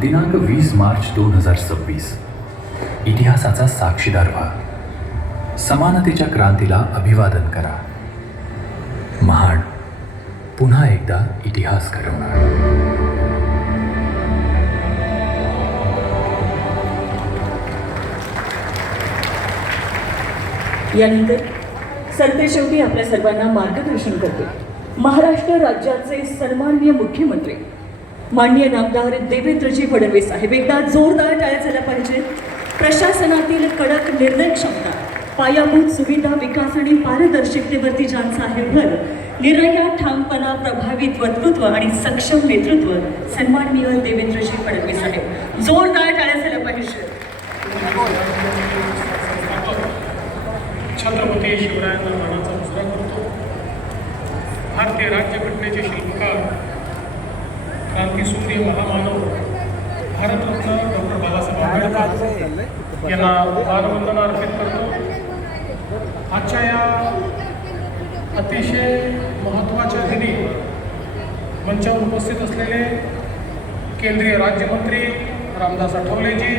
दिनांक 20 मार्च 2026. इतिहासाचा साक्षीदार व्हा. समानतेच्या क्रांतीला अभिवादन करा. महाड पुन्हा एकदा इतिहास घडवणार. यानंतर सरतेशेवटी आपल्या सर्वांना मार्गदर्शन करते महाराष्ट्र राज्याचे सन्माननीय मुख्यमंत्री माननीय नामदार देवेंद्रजी फडणवीस साहेब. एकदा जोरदार टाळ्या झाल्या पाहिजे. प्रशासनातील कडक निर्णय क्षमता, पायाभूत सुविधा विकास आणि पारदर्शकतेवरती ज्यांचा आहे भर, निर्णयात ठामपणा, प्रभावित वक्तृत्व आणि सक्षम नेतृत्व सन्माननीय देवेंद्रजी फडणवीस साहेब. जोरदार टाळ्या झाल्या पाहिजे. छत्रपती शिवरायांना मानाचा मुजरा करतो. भारतीय राज्यघटनेचे शिल्पकार, क्रांतीसूर्य, महामानव, भारतरत्न डॉक्टर बाबासाहेब आंबेडकर यांना मानवंदना अर्पित करतो. आजच्या या अतिशय महत्त्वाच्या दिनी मंचावर उपस्थित असलेले केंद्रीय राज्यमंत्री रामदास आठवलेजी,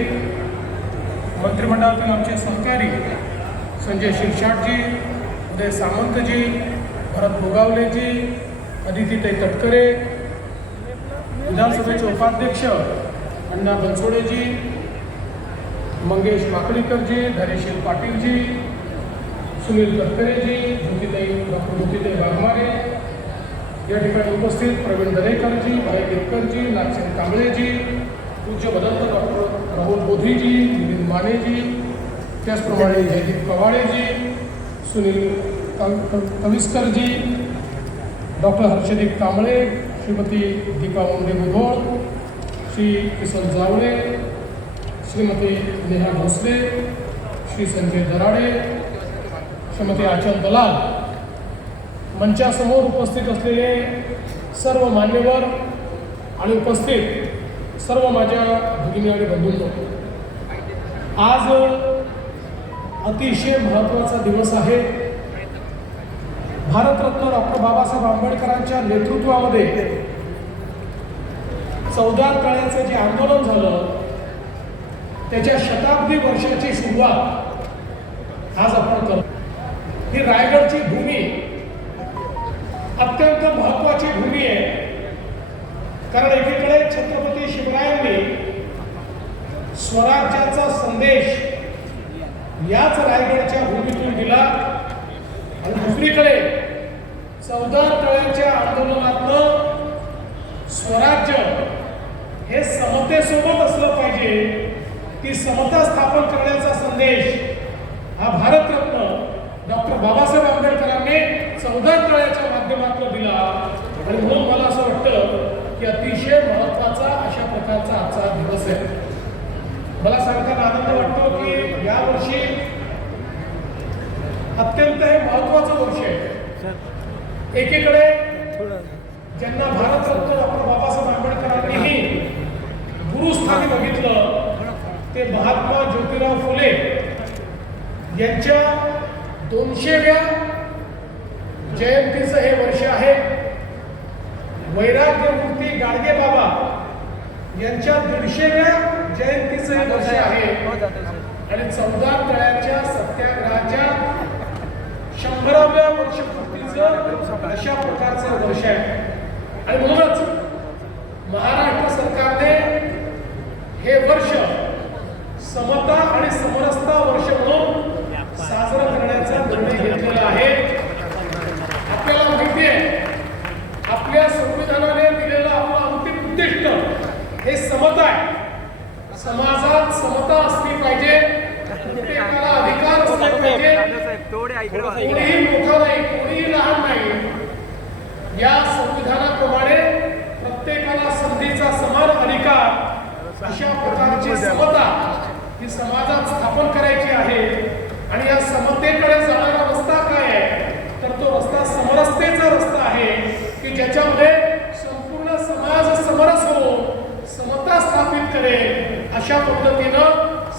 मंत्रिमंडळातील आमचे सहकारी संजय शिरसाटजी, उदय सामंतजी, भरत भोगावलेजी, अदितीताई तटकरे, विधानसभेचे उपाध्यक्ष अण्णा बनसोडेजी, मंगेश माकडीकरजी, धैर्यशील पाटीलजी, सुनील तटकरेजी, डॉक्टर ज्योतिताई वाघमारे, या ठिकाणी उपस्थित प्रवीण दरेकरजी, भाई गिरकरजी, नागसेन कांबळेजी, पूज्य भदंत डॉक्टर राहुल बोधीजी, मिलिंद मानेजी, त्याचप्रमाणे जयदीप कवाडेजी, सुनील कविस्करजी, डॉक्टर हर्षदीप कांबळे, श्रीमती दीपा मुंडे मुधोळ, श्री किसन जावळे, श्रीमती नेहा भोसले, श्री संजय दराडे, श्रीमती आचल दलाल, मंचासमोर उपस्थित असलेले सर्व मान्यवर आणि उपस्थित सर्व माझ्या भगिनी आणि बंधूंनो, आज अतिशय महत्त्वाचा दिवस आहे. भारतरत्न डॉक्टर बाबासाहेब आंबेडकरांच्या नेतृत्वामध्ये 14 तळ्याचं जे आंदोलन झालं त्याच्या शताब्दी वर्षाची सुरुवात आज आपण करतो. ही रायगडची भूमी अत्यंत महत्त्वाची भूमी आहे, कारण एकीकडे छत्रपती शिवरायांनी स्वराज्याचा संदेश याच रायगडच्या भूमीतून दिला आणि दुसरीकडे 14 तळ्याच्या आंदोलनातनं स्वराज्य हे समतेसोबत असलं पाहिजे, ती समता स्थापन करण्याचा संदेश हा भारतरत्न डॉक्टर बाबासाहेब आंबेडकरांनी 14 तळ्याच्या माध्यमातून दिला. आणि म्हणून मला असं वाटतं की अतिशय महत्त्वाचा अशा प्रकारचा आजचा दिवस आहे. मला सांगताना आनंद वाटतो की यावर्षी अत्यंत हे महत्त्वाचं वर्ष आहे. एकीकडे ज्यांना भारतरत्न डॉक्टर बाबासाहेब आंबेडकरांनीही गुरुस्थानी बघितलं ते महात्मा ज्योतिराव फुले यांच्या 200व्या जयंतीचं हे वर्ष आहे. वैराग्यमूर्ती गाडगे बाबा यांच्या 150व्या जयंतीचं हे वर्ष आहे. आणि 14 तळ्याच्या सत्याग्रहाच्या 100व्या वर्षपूर्तीचं अशा प्रकारचं वर्ष आहे. आणि म्हणूनच महाराष्ट्र सरकारने हे वर्ष समता आणि समरसता वर्ष म्हणून साजरं करण्याचा निर्णय घेतलेला आहे. आपल्याला माहिती आहे आपल्या संविधानाने दिलेलं आपलं अंतिम उद्दिष्ट हे समता आहे. समाजात समता असली पाहिजे, प्रत्येकाला अधिकार असले पाहिजे, कोणीही मोठा नाही, कोणीही लहान नाही. या संविधानाप्रमाणे प्रत्येकाला संधीचा समान अधिकार अशा प्रकारची समता ही समाजात स्थापन करायची आहे. आणि या समतेकडे जाणारा रस्ता काय आहे तर तो रस्ता समरसतेचा रस्ता आहे की ज्याच्यामध्ये संपूर्ण समाज समरस होऊन समता स्थापित करेल. अशा पद्धतीनं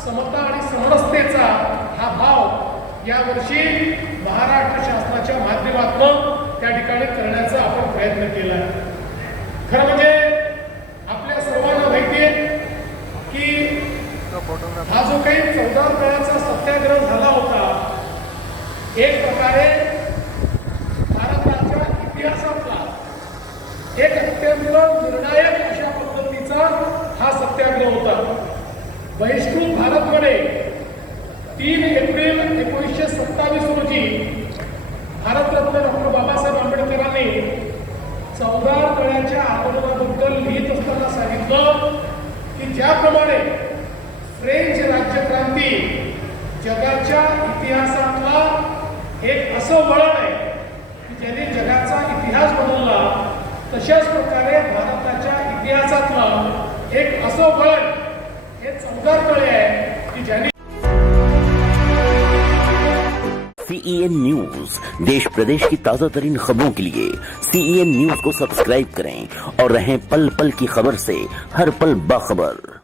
समता आणि समरसतेचा हा भाव यावर्षी महाराष्ट्र शासनाच्या माध्यमातून त्या ठिकाणी करण्याचा आपण प्रयत्न केला आहे. खरं म्हणजे आपल्या सर्वांना माहिती आहे चौदार तळ्याचा सत्याग्रह झाला होता, एक प्रकारे भारताच्या इतिहासातला एक अत्यंत निर्णायक अशा पद्धतीचा हा सत्याग्रह होता. बहिष्कृत भारतमध्ये 3 एप्रिल 1927 रोजी भारतरत्न डॉक्टर बाबासाहेब आंबेडकरांनी चौदार तळ्याच्या आंदोलनाबद्दल लिहित असताना सांगितलं की ज्याप्रमाणे फ्रेंच राज्यक्रांती जगाच्या इतिहासातला एक असं वळण आहे की ज्याने जगाचा इतिहास बदलला, तशाच प्रकारे भारताच्या इतिहासातलं एक असं वळण हे चौदार तळे आहे की ज्याने CEN न्यूज देश प्रदेश की ताजा तरीन खबरों के लिए CEN न्यूज को सब्सक्राइब करें और रहें पल पल की खबर से हर पल बाखबर।